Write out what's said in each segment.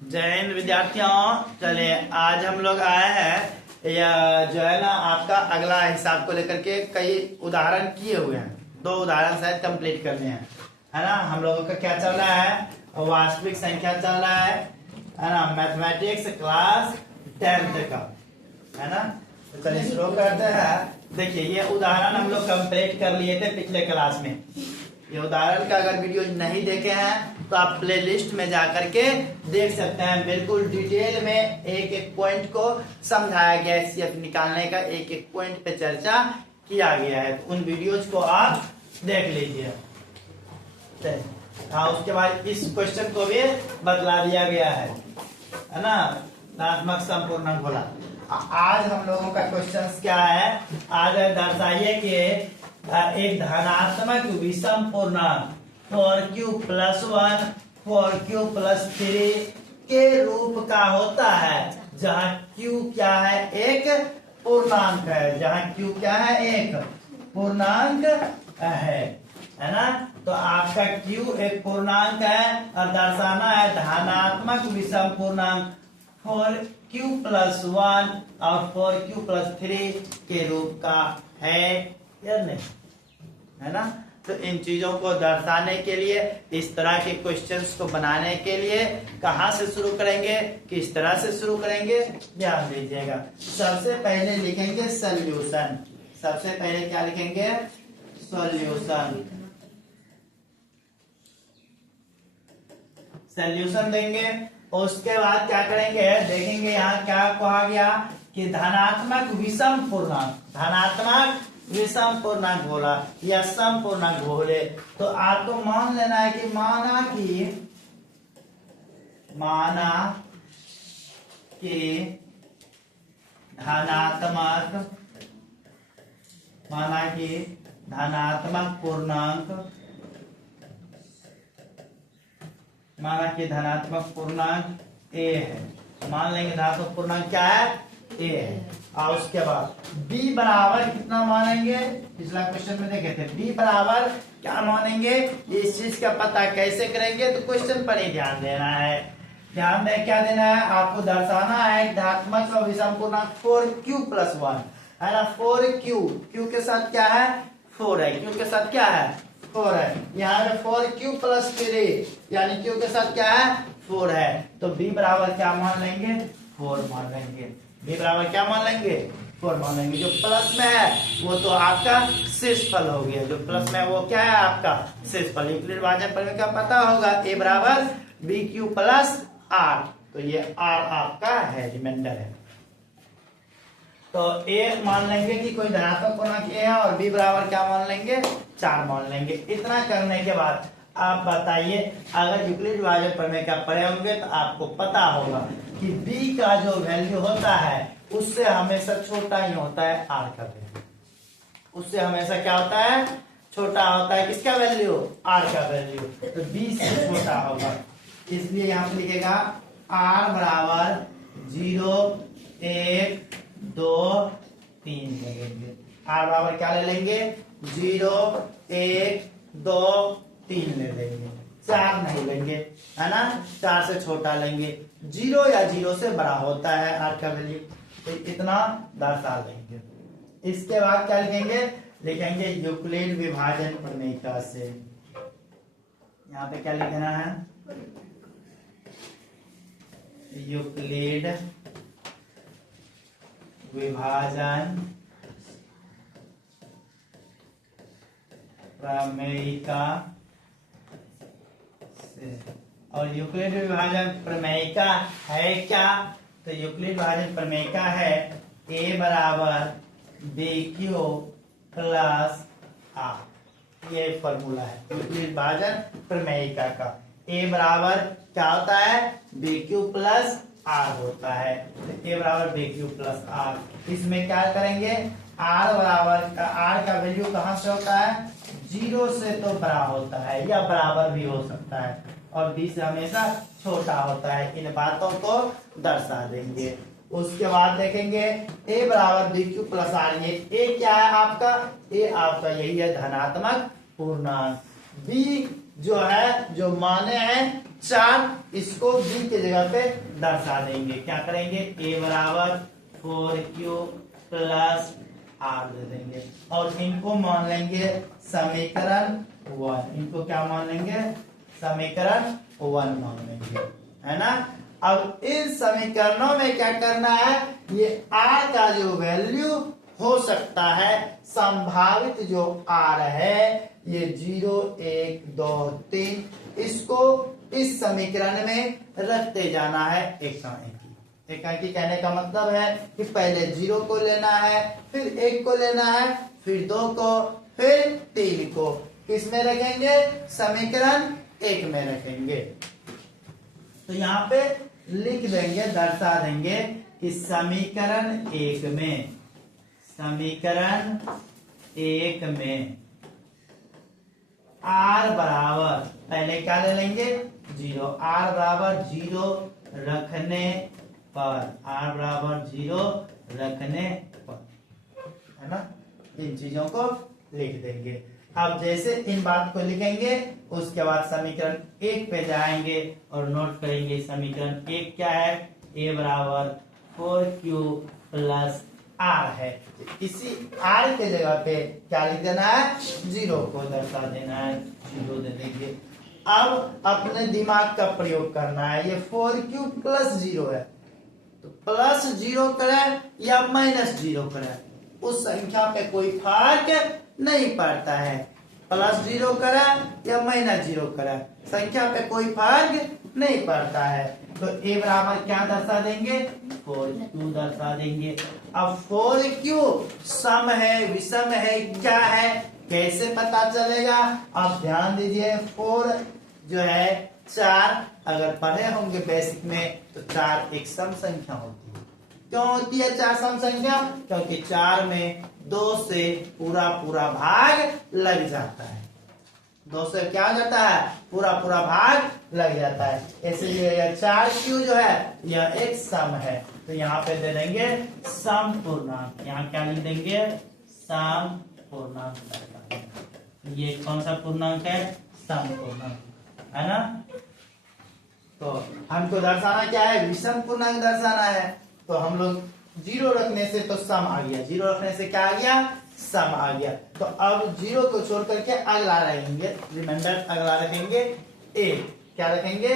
जय हिंद विद्यार्थियों। चलिए आज हम लोग आए हैं या जो है ना आपका अगला हिसाब को लेकर के कई उदाहरण किए हुए हैं। 2 उदाहरण शायद कंप्लीट करने हैं, है ना। हम लोगों का क्या चल रहा है, वास्तविक संख्या चल रहा है ना, मैथमेटिक्स क्लास 10th का, है ना। तो चलिए शुरू करते हैं। देखिए ये उदाहरण हम लोग कंप्लीट कर लिए थे पिछले क्लास में। ये उदाहरण का अगर वीडियो नहीं देखे हैं तो आप प्लेलिस्ट में जाकर के देख सकते हैं। बिल्कुल डिटेल में एक एक पॉइंट को समझाया गया है, सीएफ निकालने का एक एक पॉइंट पे चर्चा किया गया है। तो उन वीडियोज को आप देख लीजिए। हाँ, उसके बाद इस क्वेश्चन को भी बतला दिया गया है ना, धनात्मक संपूर्णांक बोला। आज हम लोगों का क्वेश्चन क्या है, आज दर्शाइए कि एक धनात्मक विषम पूर्णांक 4q + 1 4q + 3 के रूप का होता है, जहां q क्या है, एक पूर्णांक है। जहां q क्या है, एक पूर्णांक है ना। तो आपका q एक पूर्णांक है और दर्शाना है धनात्मक विषम पूर्णांक 4q + 1 और 4q + 3 के रूप का है या नहीं, है ना। तो इन चीजों को दर्शाने के लिए, इस तरह के क्वेश्चंस को बनाने के लिए कहां से शुरू करेंगे, किस तरह से शुरू करेंगे, ध्यान दीजिएगा। सबसे पहले लिखेंगे सॉल्यूशन। सबसे पहले क्या लिखेंगे, सॉल्यूशन। सॉल्यूशन देंगे। उसके बाद क्या करेंगे, देखेंगे यहाँ क्या कहा गया कि धनात्मक विषम पूर्णांक, धनात्मक विषम पूर्णांक बोला या सम पूर्णांक बोले, तो आपको मान लेना है कि माना कि धनात्मक पूर्णांक a है। मान लेंगे धनात्मक पूर्णांक क्या है, a है। और उसके बाद b बराबर कितना मानेंगे, पिछला क्वेश्चन में देखे थे, b बराबर क्या मानेंगे। इस चीज का पता कैसे करेंगे, तो क्वेश्चन पर ही ध्यान देना है। ध्यान में क्या देना है, आपको दर्शाना है धनात्मक और विषम पूर्णांक 4q + 1 है ना। 4q, q के साथ क्या है, 4 है। q के साथ क्या है, 4 है। यहाँ पे 4q + 3 यानी q के साथ क्या है, 4 है। तो b बराबर क्या मान लेंगे, 4 मान लेंगे। b बराबर क्या मान लेंगे, 4 मान लेंगे। जो प्लस में है वो तो आपका शेषफल हो गया, जो प्लस में है वो क्या है, आपका शेषफल। यूक्लिड विभाजन प्रमेय का पता होगा, a बराबर bq + r। तो ये r आपका है, रिमाइंडर है। तो a मान लेंगे कि कोई धनात्मक पूर्णांक a है और b बराबर क्या मान लेंगे, 4 मान लेंगे। इतना करने के बाद आप बताइए, अगर यूक्लिड विभाजन प्रमेय का पढ़े होंगे तो आपको पता होगा कि b का जो वैल्यू होता है उससे हमेशा छोटा ही होता है r का वैल्यू। उससे हमेशा क्या होता है, छोटा होता है किसका वैल्यू, r का वैल्यू। तो b से छोटा होगा, इसलिए यहाँ पे लिखेगा r बराबर 0 1 2 3 लगेंगे। r बराबर क्या ले लेंगे, 0 1 2 3 ले लेंगे, 4 नहीं लेंगे, है ना। 4 से छोटा लेंगे, 0 या 0 से बड़ा होता है r का वैल्यू, तो इतना दर्शा लेंगे। इसके बाद क्या लिखेंगे, लिखेंगे यूक्लिड विभाजन प्रमेय से। यहाँ पे क्या लिखना है, यूक्लिड विभाजन प्रमेय से। और यूक्लिड विभाजन प्रमेय का है क्या, तो यूक्लिड विभाजन प्रमेय का है a बराबर bq + r। ये फॉर्मूला है यूक्लिड विभाजन प्रमेय का a बराबर क्या होता है, bq + r होता है। तो a बराबर bq + r। इसमें क्या करेंगे, r बराबर r का वैल्यू कहां से होता है, 0 से तो बड़ा होता है या बराबर भी हो सकता है, और b से हमेशा छोटा होता है। इन बातों को दर्शा देंगे। उसके बाद देखेंगे a बराबर bq + r। ये a क्या है आपका, a आपका यही है धनात्मक पूर्णांक। b जो है जो माने हैं 4, इसको b के जगह पे दर्शा देंगे। क्या करेंगे, a बराबर 4q प्लस r दे देंगे और इनको मान लेंगे समीकरण 1। इनको क्या मान लेंगे, समीकरण 1 मान लेंगे, है ना। अब इन समीकरणों में क्या करना है, ये r का जो वैल्यू हो सकता है, संभावित जो r है ये 0 1 2 3, इसको इस समीकरण में रखते जाना है एकांकी कहने का मतलब है कि पहले 0 को लेना है, फिर 1 को लेना है, फिर 2 को, फिर 3 को। किस में रखेंगे, समीकरण 1 में रखेंगे। तो यहाँ पे लिख देंगे, दर्शा देंगे कि समीकरण 1 में, समीकरण 1 में r बराबर, पहले क्या ले लेंगे 0, r बराबर 0 रखने पर, r बराबर 0 रखने पर, है ना। इन चीजों को लिख देंगे। अब जैसे इन बात को लिखेंगे उसके बाद समीकरण 1 पे जाएंगे और नोट करेंगे समीकरण 1 क्या है, a बराबर 4q प्लस r है। इसी r के जगह पे क्या लिख देना है, 0 को दर्शा देना है, 0 दे देंगे। अब अपने दिमाग का प्रयोग करना है, ये 4q प्लस 0 है, तो प्लस 0 करें या माइनस 0 करें उस संख्या पे कोई फर्क नहीं पड़ता है। प्लस 0 करें या माइनस 0 करें, संख्या पे कोई फर्क नहीं पड़ता है। तो a बराबर क्या दर्शा देंगे, 4q दर्शा देंगे। अब 4q सम है विषम है क्या है, कैसे पता चलेगा, आप ध्यान दीजिए। 4 जो है 4, अगर पढ़े होंगे बेसिक में तो 4 एक सम संख्या होती है। क्यों होती है 4 सम संख्या, क्योंकि 4 में 2 से पूरा पूरा भाग लग जाता है, 2 से क्या हो जाता है, पूरा पूरा भाग लग जाता है। इसलिए यह 4q जो है यह एक सम है। तो यहाँ पे दे देंगे सम पूर्णांक, यहाँ क्या लिख देंगे, सम पूर्णांक। ये कौन सा पूर्णांक है, सम पूर्णांक, है ना। तो हमको दर्शाना क्या है, विषम पूर्णांक दर्शाना है। तो हम लोग 0 रखने से तो सम आ गया, 0 रखने से क्या आ गया, सम आ गया। तो अब 0 को छोड़ करके अगला रखेंगे, रिमाइंडर अगला रखेंगे 1, क्या रखेंगे,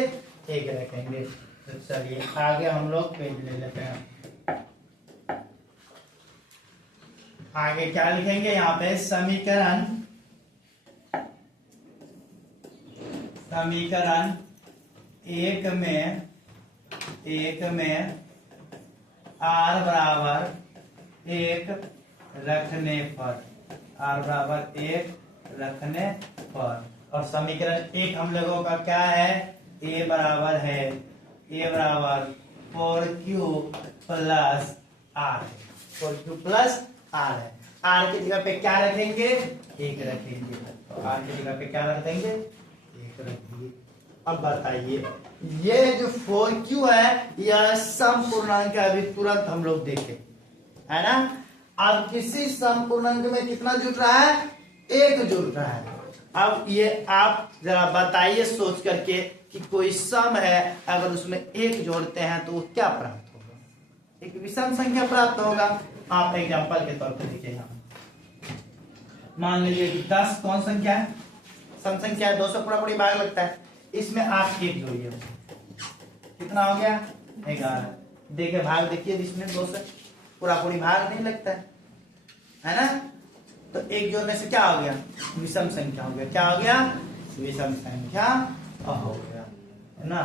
1 रखेंगे। तो चलिए आगे हम लोग पेज ले लेते हैं। आगे क्या लिखेंगे, यहाँ पे समीकरण 1 में r बराबर 1 रखने पर, r बराबर 1 रखने पर, और समीकरण 1 हम लोगों का क्या है, a बराबर है, a बराबर 4q plus r, 4q plus r है। r की जगह पे क्या रखेंगे, 1 रखेंगे। तो r की जगह पे क्या रख देंगे, 1 रखेंगे। अब बताइए ये जो 4q है यह सम पूर्णांक है, अभी तुरंत हम लोग देखें, है ना। अब किसी सम पूर्णांक में कितना जुड़ रहा है, 1 जुड़ रहा है। अब ये आप जरा बताइए सोच करके कि कोई सम है, अगर उसमें 1 जोड़ते हैं तो वो क्या प्राप्त होगा, एक विषम संख्या प्राप्त होगा। आप एग्जांपल के तौर पर देखिए, मान लीजिए 10 कौन संख्या है, सम संख्या है, 200 पूरा पूरी भाग लगता है, इसमें आप 1 जोड़िए, कितना हो गया, 11। देखिए भाग देखिए, इसमें 2 से पूरा पूरी भाग नहीं लगता है ना। तो 1 जोड़ने से क्या हो गया, विषम संख्या हो गया, क्या हो गया, विषम संख्या हो गया, है ना।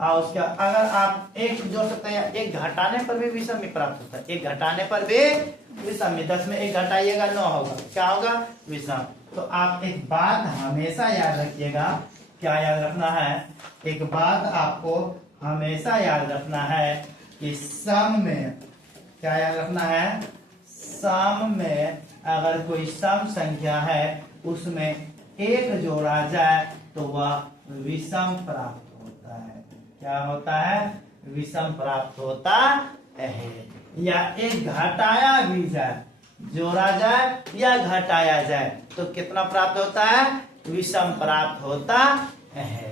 और उसका अगर आप 1 जोड़ सकते हैं, 1 घटाने पर भी विषम में प्राप्त होता है, 1 घटाने पर भी विषम में, 10 में 1 घटाइएगा 9 होगा, क्या होगा, विषम। तो आप एक बात हमेशा याद रखिएगा, क्या याद रखना है, एक बात आपको हमेशा याद रखना है कि सम में, क्या याद रखना है, सम में अगर कोई सम संख्या है उसमें 1 जोड़ा जाए तो वह विषम प्राप्त होता है। क्या होता है, विषम प्राप्त होता है। या 1 घटाया भी जाए, जोड़ा जाए या घटाया जाए तो कितना प्राप्त होता है, विषम प्राप्त होता है।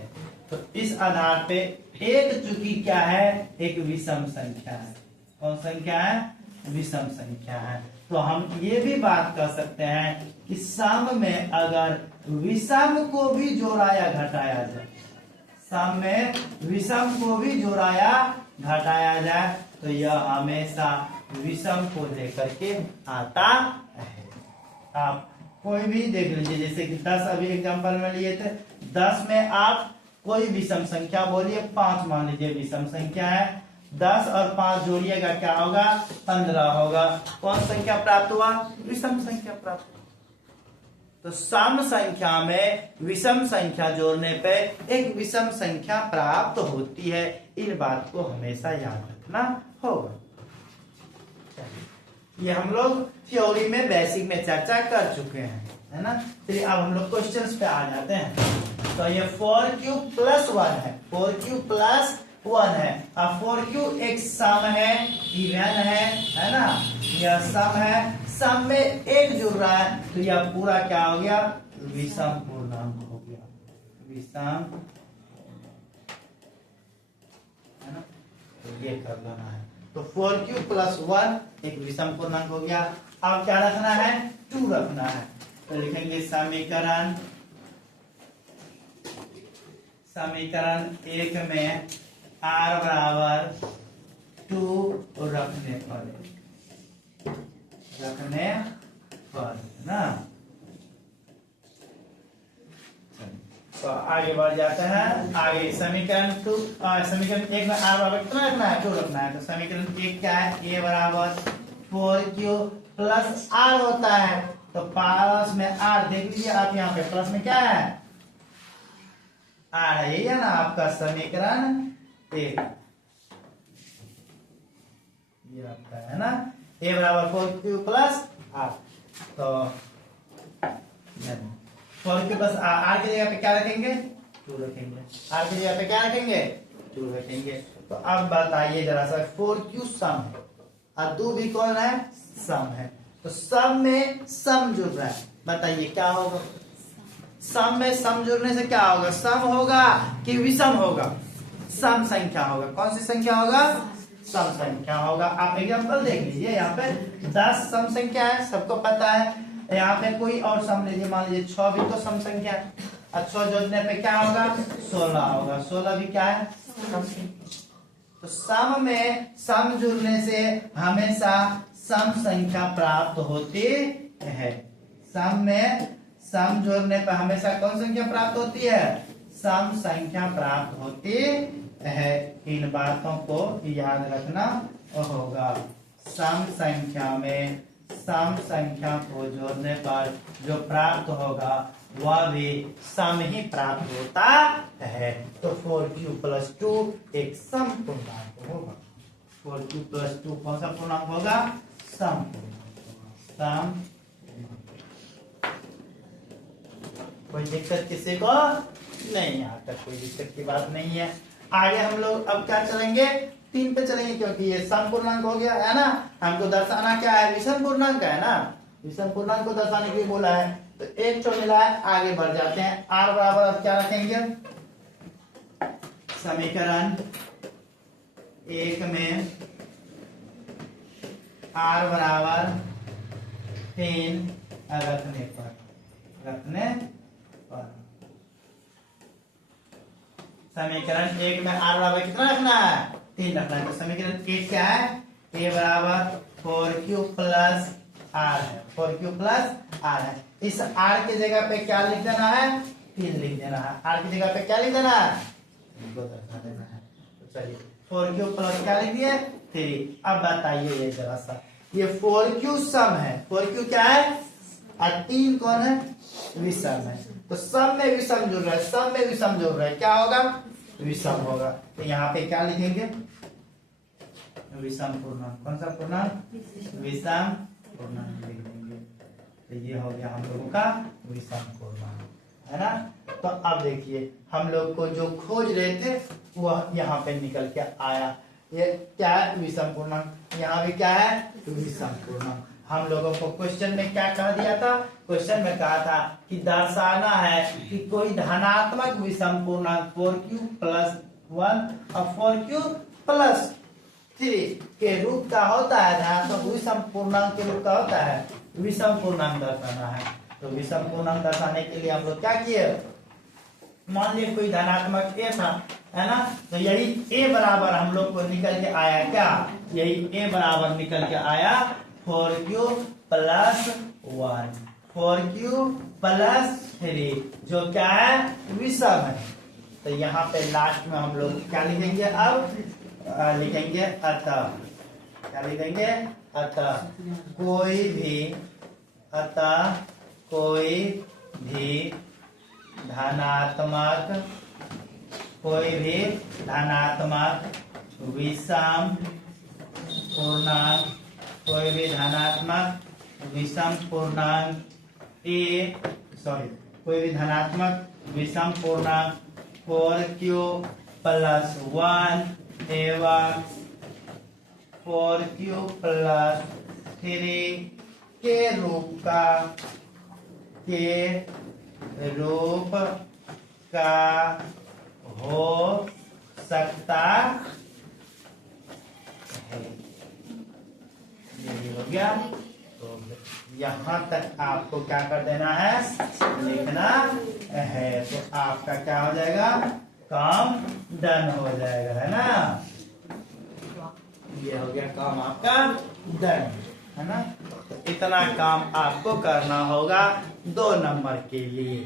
तो इस आधार पे एक चूंकि क्या है, एक विषम संख्या है। कौन संख्या है? विषम संख्या है। तो हम ये भी बात कर सकते हैं कि सम में अगर विषम को भी जोड़ा या घटाया जाए, सम में विषम को भी जोड़ा या घटाया जाए तो यह हमेशा विषम को लेकर के आता है। आप कोई भी देख लीजिए, जैसे कि 10 अभी एग्जांपल में लिए थे, 10 में आप कोई विषम संख्या बोलिए, 5 मान लीजिए विषम संख्या है, 10 और 5 जोड़िएगा क्या होगा? 15 होगा। कौन संख्या प्राप्त हुआ? विषम संख्या प्राप्त हुआ। तो सम संख्या में विषम संख्या जोड़ने पे एक विषम संख्या प्राप्त होती है। इन बात को हमेशा याद रखना होगा। ये हम लोग थ्योरी में बेसिक में चर्चा कर चुके हैं, है ना। चलिए अब हम लोग क्वेश्चंस पे आ जाते हैं। तो ये 4q+1 है, 4q+1 है। अब 4q एक सम है, इवन है ना। यह सम है, सम में एक जुड़ रहा है तो यह पूरा क्या हो गया? विषम पूर्णांक हो गया, विषम, है ना। तो ये कर लेना है। तो 4q+1 एक विषम पूर्णांक हो गया। अब क्या रखना है? 2 रखना है। तो लिखेंगे समीकरण 1 में r बराबर 2 रखने पर ना। तो आगे बढ़ जाते हैं। आगे समीकरण 1 में r बराबर कितना रखना है? 2 रखना है। तो समीकरण 1 क्या है? a बराबर 4q+r होता है। तो पास में r देख लीजिए आप, यहाँ पे प्लस में क्या है? r है, यही है ना आपका समीकरण 1। ये आपका है ना, a बराबर 4q+r। तो 4q+r की जगह पे क्या रखेंगे? 2 रखेंगे। r की जगह पे क्या रखेंगे? 2 रखेंगे। तो अब बताइए जरा सा, 4q सम है और 2 भी कौन है? सम है। तो सम में सम जुड़ रहा है, बताइए क्या होगा? सम में सम जुड़ने से क्या होगा? सम होगा कि विषम होगा? सम संख्या होगा। कौन सी संख्या होगा? सम संख्या होगा। आप एग्जांपल देख लीजिए, यहाँ पे 10 सम संख्या है, सबको पता है। यहाँ पे कोई और सम लीजिए, मान लीजिए 6 भी तो सम संख्या है। 6 जोड़ने पे क्या होगा? 16 होगा। 16 भी क्या है? तो सम में सम जुड़ने से हमेशा सम संख्या प्राप्त होती है। सम में सम जोड़ने पर हमेशा कौन संख्या प्राप्त होती है? सम संख्या प्राप्त होती है। इन बातों को याद रखना होगा। सम संख्या में सम संख्या को जोड़ने पर जो प्राप्त होगा वह भी सम ही प्राप्त होता है। तो 4q+2 एक सम पूर्णांक होगा। 4q+2 कौन सा पूर्णांक होगा? सम पूर्णांक होगा। सम। कोई दिक्कत किसी को नहीं, यहाँ तक कोई दिक्कत की बात नहीं है। आगे हम लोग अब क्या चलेंगे? 3 पे चलेंगे, क्योंकि ये सम पूर्णांक हो गया है ना। हमको दर्शाना क्या है? विषम पूर्णांक है ना। विषम पूर्णांक को दर्शाने के लिए बोला है। तो एक तो मिला है, आगे बढ़ जाते हैं। r बराबर अब क्या रखेंगे? समीकरण 1 में r बराबर 3 रखने पर समीकरण 1 में r बराबर कितना रखना है? 3 रखना है। तो समीकरण 1 क्या है? a बराबर 4q+r है। 4q+r है। इस r की जगह पे क्या लिख देना है? 3 लिख देना है। r की जगह पे क्या लिख देना है? 3 रखा देना है। तो चलिए 4q+ क्या लिख दिए? 3। अब बताइए ये जरा सा, ये 4q सम है। 4q क्या है? और 3 कौन है? विषम है। तो सम में विषम जुड़ रहा है, सम में विषम जुड़ रहा है, क्या होगा? विषम होगा। तो यहाँ पे क्या लिखेंगे? विषम पूर्णांक। कौन सा पूर्णांक? विषम पूर्णांक लिख देंगे। तो ये हो गया हम लोगों का विषम पूर्णांक, है ना। तो अब देखिए, हम लोग को जो खोज रहे थे वह यहाँ पे निकल के आया। ये क्या है? विषम पूर्णांक। यहाँ भी क्या है? विषम पूर्णांक। हम लोगों को क्वेश्चन में क्या कह दिया था? क्वेश्चन में कहा था कि दर्शाना है कि कोई धनात्मक विषम पूर्णांक 4q प्लस 1 और 4q प्लस 3 के रूप का होता है। धनात्मक विषम पूर्णांक के रूप का होता है, विषम पूर्णांक दर्शाना है। तो विषम पूर्णांक दर्शाने के लिए हम लोग क्या किए? मान लीजिए कोई धनात्मक a था, है ना, तो यही a बराबर हम लोग को निकल के आया क्या? यही a बराबर निकल के आया 4q प्लस 1, 4q प्लस 3, जो क्या है? विषम है। तो यहाँ पे लास्ट में हम लोग क्या लिखेंगे? अब लिखेंगे अतः, क्या लिखेंगे? अतः कोई भी धनात्मक विषम पूर्णांक कोई भी धनात्मक विषम पूर्णांक 4q प्लस 1 एवं 4q प्लस 3 के रूप का हो सकता है। यही हो गया। तो यहाँ तक आपको क्या कर देना है? लिखना है। तो आपका क्या हो जाएगा? काम डन हो जाएगा, है ना। ये हो गया काम आपका डन, है ना। तो इतना काम आपको करना होगा 2 नंबर के लिए,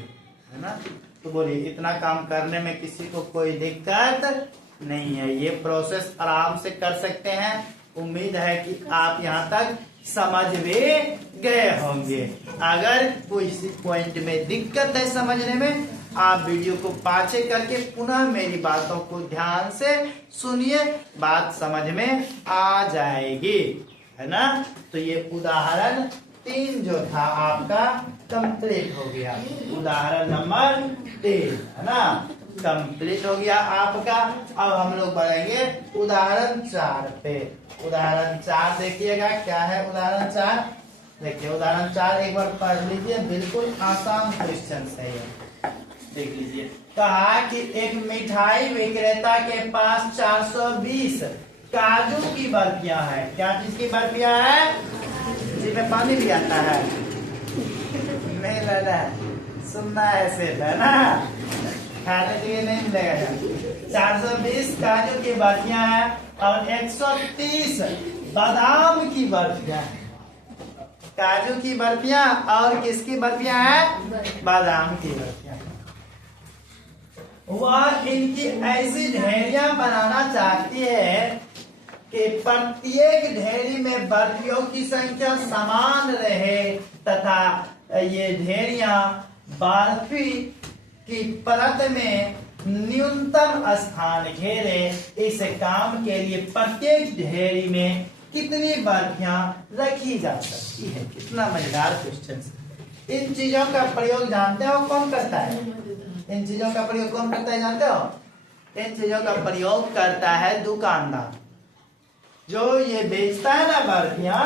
है ना। तो बोलिए, इतना काम करने में किसी को कोई दिक्कत नहीं है। ये प्रोसेस आराम से कर सकते हैं। उम्मीद है कि आप यहाँ तक समझ में गए होंगे। अगर कोई पॉइंट में दिक्कत है समझने में, आप वीडियो को पाछे करके पुनः मेरी बातों को ध्यान से सुनिए, बात समझ में आ जाएगी, है ना। तो ये उदाहरण 3 जो था आपका कंप्लीट हो गया। उदाहरण नंबर 3, है ना, कंप्लीट हो गया आपका। अब हम लोग बढ़ेंगे उदाहरण 4 पे। उदाहरण 4 देखिएगा क्या है। उदाहरण 4 देखिए, उदाहरण 4 एक बार पढ़ लीजिए, बिल्कुल आसान क्वेश्चन है ये। देख लीजिए, कहा कि एक मिठाई विक्रेता के पास 420 काजू की बर्फियां है। क्या चीज की बर्फियां है? जिसमें पानी भी आता है, नहीं लग रहा है, सुनना है सिर्फ, है ना, खाने के लिए नहीं मिलेगा। 420 काजू की बर्फियां है और 130 बादाम की बर्फियां है। काजू की बर्फियां और किसकी बर्फियां है? बादाम की बर्फियां। वह इनकी ऐसी ढेरियां बनाना चाहती है कि प्रत्येक ढेरी में बर्फियों की संख्या समान रहे तथा ये ढेरियां बर्फी की परत में न्यूनतम स्थान घेरे। इस काम के लिए प्रत्येक ढेरी में कितनी बर्फियां रखी जा सकती है? कितना मजेदार क्वेश्चन। इन चीजों का प्रयोग जानते हो कौन करता है? इन चीजों का प्रयोग कौन करता है जानते हो? इन चीजों का प्रयोग करता है दुकानदार। जो ये बेचता है ना बर्फियां,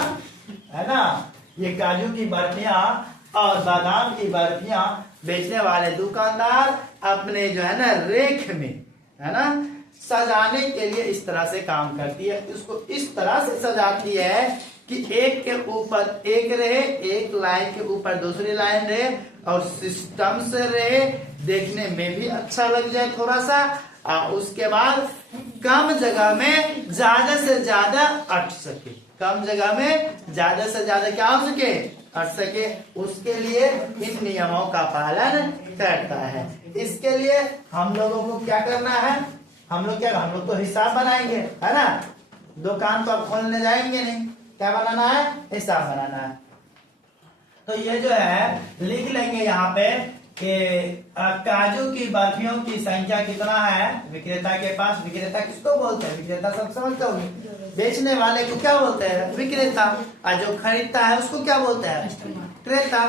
है ना, ये काजू की बर्फियां और बादाम की बर्फियां बेचने वाले दुकानदार अपने जो है ना रेख में, है ना, सजाने के लिए इस तरह से काम करती है। इसको इस तरह से सजाती है कि एक के ऊपर एक रहे, एक लाइन के ऊपर दूसरी लाइन रहे और सिस्टम से रहे, देखने में भी अच्छा लग जाए थोड़ा सा। उसके बाद कम जगह में ज्यादा से ज्यादा अट सके, कम जगह में ज्यादा से ज्यादा क्या हो सके? अट सके। उसके लिए इन नियमों का पालन करता है। इसके लिए हम लोगों को क्या करना है? हम लोग तो हिसाब बनाएंगे, है ना। दुकान तो अब खोलने जाएंगे नहीं, क्या बनाना है? हिसाब बनाना है। तो ये जो है लिख लेंगे यहाँ पे कि काजू की बर्फियों की संख्या कितना है विक्रेता के पास। विक्रेता किसको बोलते हैं? विक्रेता सब समझते होंगे। बेचने वाले को क्या बोलते हैं? विक्रेता। और जो खरीदता है उसको क्या बोलते हैं? क्रेता,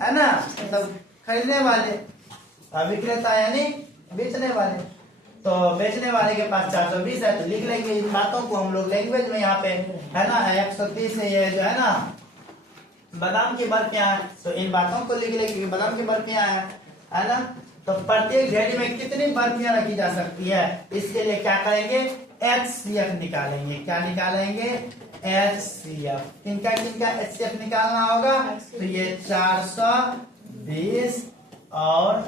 है ना। मतलब खरीदने वाले, विक्रेता यानी बेचने वाले। तो बेचने वाले के पास 420 है, तो लिख लेंगे इन बातों को हम लोग लैंग्वेज में यहाँ पे, है ना। 130 है ये जो है ना, बादाम की बर्फियां हैं, तो इन बातों को लिख ले क्योंकि बादाम की बर्फियां हैं, है ना। तो प्रत्येक ढेरी में कितनी बर्फियां रखी जा सकती है, इसके लिए क्या करेंगे, HCF निकालेंगे। क्या निकालेंगे, HCF। इनका किनका HCF निकालना होगा, तो ये 420 और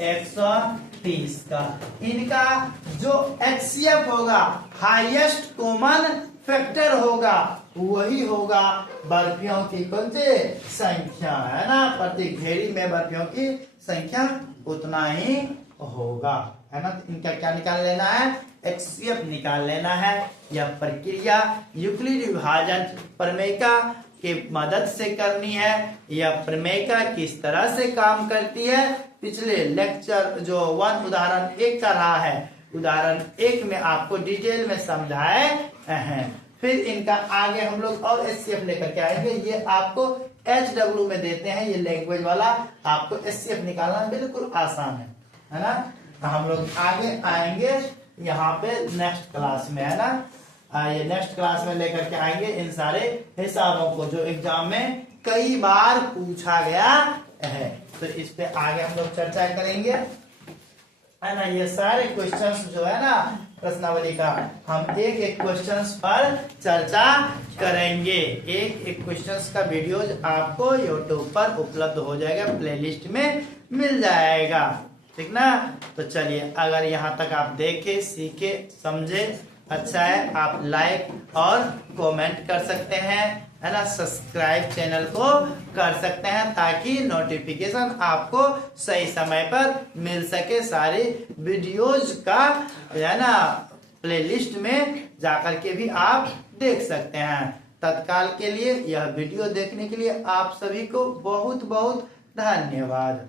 130 का, इनका जो HCF होगा, हाईएस्ट कॉमन फैक्टर होगा, वही होगा बर्फियों की कौन सी संख्या, है ना। प्रत्येक ढेरी में बर्फियों की संख्या उतना ही होगा, है ना। तो इनका क्या निकाल लेना है, HCF निकाल लेना है। यह प्रक्रिया यूक्लिड विभाजन प्रमेयिका की मदद से करनी है। यह प्रमेयिका किस तरह से काम करती है, पिछले लेक्चर जो 1 उदाहरण 1 का रहा है, उदाहरण 1 में आपको डिटेल में समझाए हैं। फिर इनका आगे हम लोग और HCF लेकर के आएंगे। ये आपको HW में देते हैं, ये लैंग्वेज वाला आपको HCF निकालना बिल्कुल आसान है ना। तो हम लोग आगे आएंगे यहाँ पे नेक्स्ट क्लास में, है ना। ये नेक्स्ट क्लास में लेकर के आएंगे इन सारे हिसाबों को जो एग्जाम में कई बार पूछा गया है। तो इस पे आगे हम लोग चर्चा करेंगे, है ना। ये सारे क्वेश्चंस जो है ना प्रश्नावली का, हम एक एक क्वेश्चंस पर चर्चा करेंगे। एक एक क्वेश्चंस का वीडियो आपको YouTube पर उपलब्ध हो जाएगा, प्लेलिस्ट में मिल जाएगा, ठीक ना। तो चलिए, अगर यहाँ तक आप देखे, सीखे, समझे, अच्छा है, आप लाइक और कमेंट कर सकते हैं, है ना। सब्सक्राइब चैनल को कर सकते हैं ताकि नोटिफिकेशन आपको सही समय पर मिल सके। सारी वीडियोज का, है ना, प्लेलिस्ट में जाकर के भी आप देख सकते हैं। तत्काल के लिए यह वीडियो देखने के लिए आप सभी को बहुत बहुत धन्यवाद।